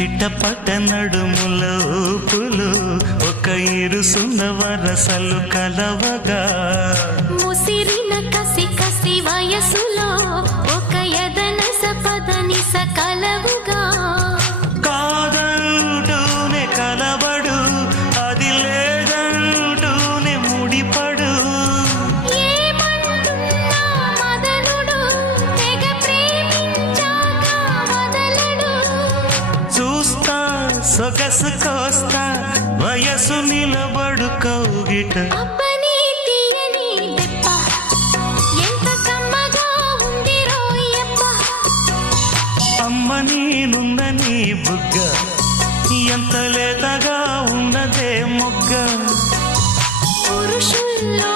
చిట్టపట్ట నడుముల ఊపులు ఒక ఇరుసున్న వరసలు కలవగా ముసిరిన కసి కసి వయసులో ఒక యదన సపదని సకలవుగా కాదంటూనే కలబడు అది లేదంటూనే ముడిపడు ఏమంటున్నా మదనుడు తెగ ప్రేమించాక వదలడు చూస్తా సొగసు కోస్తా వయసు నిలబడు కౌగిట అబ్బని తీయని దెబ్బ ఎంత కమ్మగా ఉంది రోయప్ప అమ్మ నేనున్న నీ బుగ్గ ఎంత లేతగా ఉన్నదే మొగ్గ పురుషుల్లో